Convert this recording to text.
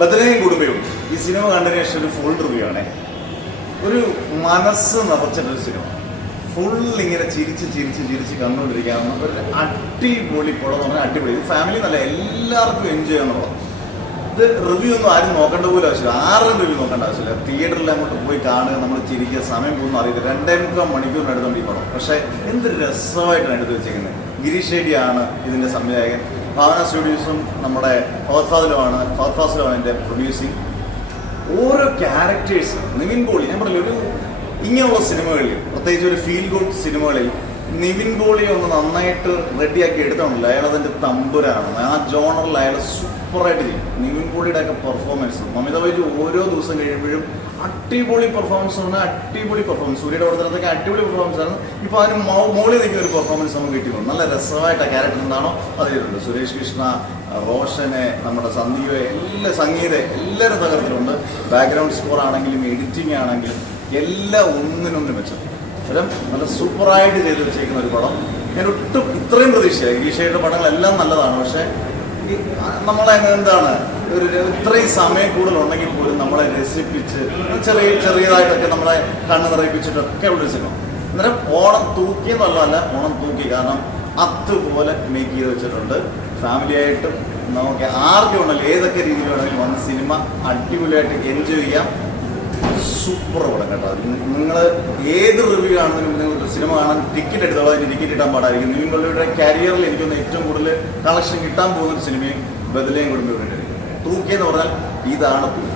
ബദലയും കുടുംബവും ഈ സിനിമ കണ്ടതിന് ശേഷം ഒരു ഫുൾ റിവ്യൂ ആണ്. ഒരു മനസ്സ് നിറച്ചിട്ടൊരു സിനിമ, ഫുൾ ഇങ്ങനെ ചിരിച്ച് ചിരിച്ച് ചിരിച്ച് കണ്ടുകൊണ്ടിരിക്കാവുന്ന ഒരു അടിപൊളി പടം എന്ന് പറഞ്ഞാൽ അടിപൊളി. ഇത് ഫാമിലി നല്ല എല്ലാവർക്കും എൻജോയ് ചെയ്യാന്നുള്ളത്. ഇത് റിവ്യൂ ഒന്നും ആരും നോക്കേണ്ട പോലും ആവശ്യമില്ല, ആരും റിവ്യൂ നോക്കേണ്ട ആവശ്യമില്ല. തിയേറ്ററിൽ അങ്ങോട്ട് പോയി കാണുക, നമ്മൾ ചിരിക്കുക, സമയം പോകുന്ന അറിയില്ല. 2.25 മണിക്കൂറിന് എടുത്തോണ്ട് ഈ പടം. പക്ഷേ എന്ത് രസമായിട്ടാണ് എടുത്ത് വെച്ചിരിക്കുന്നത്. ഗിരീഷ് ഷെഡിയാണ് ഇതിൻ്റെ സംവിധായകൻ. ഭാവന സ്റ്റുഡിയോസും നമ്മുടെ ഫഹദ് ഫാസിലുമാണ് എൻ്റെ പ്രൊഡ്യൂസിങ്. ഓരോ ക്യാരക്ടേഴ്സ്, നിവിൻ പോളി, ഞാൻ പറഞ്ഞില്ല, ഒരു ഇങ്ങനെയുള്ള സിനിമകളിൽ, പ്രത്യേകിച്ച് ഒരു ഫീൽ ഗുഡ് സിനിമകളിൽ നിവിൻ പോളിയെ ഒന്ന് നന്നായിട്ട് റെഡിയാക്കി എടുത്തോണ്ടല്ലോ, അയാൾ അതിൻ്റെ തമ്പുരാണ്. ആ ജോണറിൽ അയാൾ സൂപ്പറായിട്ട് ചെയ്യും. നിവിൻ പോളിയുടെ ഒക്കെ പെർഫോമൻസ്, മമിത ബൈജു ഓരോ ദിവസം കഴിയുമ്പോഴും അടിപൊളി പെർഫോമൻസ് ആണ്, അടിപൊളി പെർഫോമൻസ്. സൂര്യയുടെ പ്രവർത്തനത്തൊക്കെ അടിപൊളി പെർഫോമൻസ് ആണ്. ഇപ്പോൾ അതിന് മോളിൽ നിൽക്കുന്ന ഒരു പെർഫോമൻസ് നമുക്ക് കിട്ടിയിട്ടുണ്ട്. നല്ല രസമായിട്ട് ആ ക്യാരക്ടർ എന്താണോ അത് ചെയ്തിട്ടുണ്ട്. സുരേഷ് കൃഷ്ണ, റോഷനെ, നമ്മുടെ സന്ദീപ്, സംഗീതം എല്ലാവരും തകർത്തിട്ടുണ്ട്. ബാക്ക്ഗ്രൗണ്ട് സ്കോർ ആണെങ്കിലും എഡിറ്റിംഗ് ആണെങ്കിലും എല്ലാം ഒന്നിനൊന്നും വെച്ചത് നല്ല സൂപ്പറായിട്ട് ചെയ്ത് വെച്ചേക്കുന്ന ഒരു പടം. ഞാൻ ഒട്ടും ഇത്രയും പ്രതീക്ഷയായി. ഗീഷയുടെ പടങ്ങളെല്ലാം നല്ലതാണ്, പക്ഷേ നമ്മളെ എന്താണ് ഒരു ഇത്രയും സമയം കൂടുതലുണ്ടെങ്കിൽ പോലും നമ്മളെ രസിപ്പിച്ച് ചെറിയതായിട്ടൊക്കെ നമ്മളെ കണ്ണ് നിറയിപ്പിച്ചിട്ടൊക്കെ ഉള്ള സിനിമ. അന്നേരം ഓണം തൂക്കിയെന്നുള്ളതല്ല, ഓണം തൂക്കി. കാരണം അതുപോലെ മേക്ക് ചെയ്ത് വെച്ചിട്ടുണ്ട്. ഫാമിലിയായിട്ടും നമുക്ക് ആർക്കും ഉണ്ടല്ലോ, ഏതൊക്കെ രീതിയിൽ വേണമെങ്കിലും വന്ന് സിനിമ അടിപൊളിയായിട്ട് എൻജോയ് ചെയ്യാം. സൂപ്പർ പടം കേട്ടോ. നിങ്ങൾ ഏത് റിവ്യൂ കാണുന്നതിനും നിങ്ങൾ സിനിമ കാണാൻ ടിക്കറ്റ് എടുത്തോളൂ, അതിന് ടിക്കറ്റ് കിട്ടാൻ പാടായിരിക്കും. നിവിൻ പോളിയുടെ കരിയറിൽ എനിക്കൊന്ന് ഏറ്റവും കൂടുതൽ കളക്ഷൻ കിട്ടാൻ പോകുന്ന സിനിമയും ബദലയും കുടുംബവും. തൂക്കി എന്ന് പറഞ്ഞാൽ ഇതാണ് തൂക്കി.